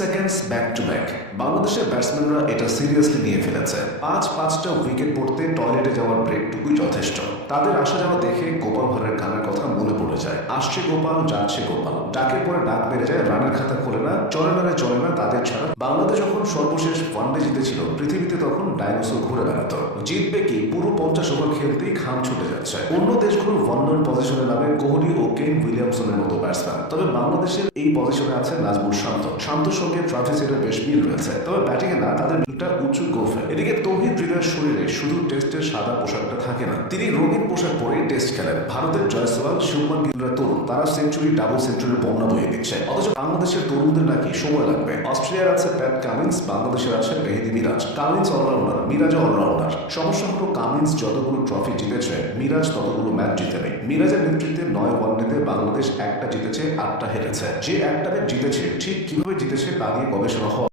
Seconds back to back. বাংলাদেশের ব্যাটসম্যানরা এটা seriously নিয়ে ফেলেছে। পাঁচটা উইকেট পড়তে টয়লেটে যাওয়ার ব্রেকটুকুই যথেষ্ট। তাদের আসা যাওয়া দেখে গোপাল ভাঁড়ের গানের কথা মনে পড়ে যায়। আসছে গোপাল, যাচ্ছে গোপাল, ডাকের পরে ডাক বেড়ে যায়, রানের খাতা খোলে না, চলে না তাদের ছাড়া। বাংলাদেশ যখন সর্বশেষ ওয়ানডে জিতেছিল পৃথিবীতে, তখন ডাইনোসর ঘুরে বেড়াতো। জিতবে কি? পুরো 50 ওভার খেলতেই খাম ছুটে যাচ্ছে। অন্য দেশগুলোর 1 পজিশনে নামে কোহলি ও কেন উইলিয়ামসনের মতো ব্যাটসম্যান। তবে বাংলাদেশের এই পজিশনে আছে নাজমুল শান্ত। শান্তর সঙ্গে ট্রাভিসের বেশ মিল রয়েছে, তবে ব্যাটিং এ না, তাদের মিলটা উঁচু গোফে। এদিকে তৌহিদ হৃদয়ের শরীরে শুধু টেস্টের সাদা পোশাকটা থাকে না, তিনি রঙিন পোশাক পরে টেস্ট খেলেন। ভারতের জয়সওয়াল, শুভমান গিলরা তরুণ, তারা সেঞ্চুরি, ডাবল সেঞ্চুরির বন্যা বয়ে দিচ্ছে। অথচ বাংলাদেশের তরুণদের নাকি সময় লাগবে। অস্ট্রেলিয়ার আছে প্যাট কামিন্স, বাংলাদেশের আছে Mehedi Miraz. Cummins allrounder, Miraz allrounder. সমস্যা হলো কামিন্স যতগুলো ট্রফি জিতেছে, মিরাজ ততগুলো ম্যাচ জিতেনি। মিরাজের নেতৃত্বে 9 ওয়ানডেতে বাংলাদেশ 1টা জিতেছে, 8টা হেরেছে। যে 1টা ম্যাচ জিতেছে, ঠিক কিভাবে জিতেছে তা নিয়ে গবেষণা হওয়া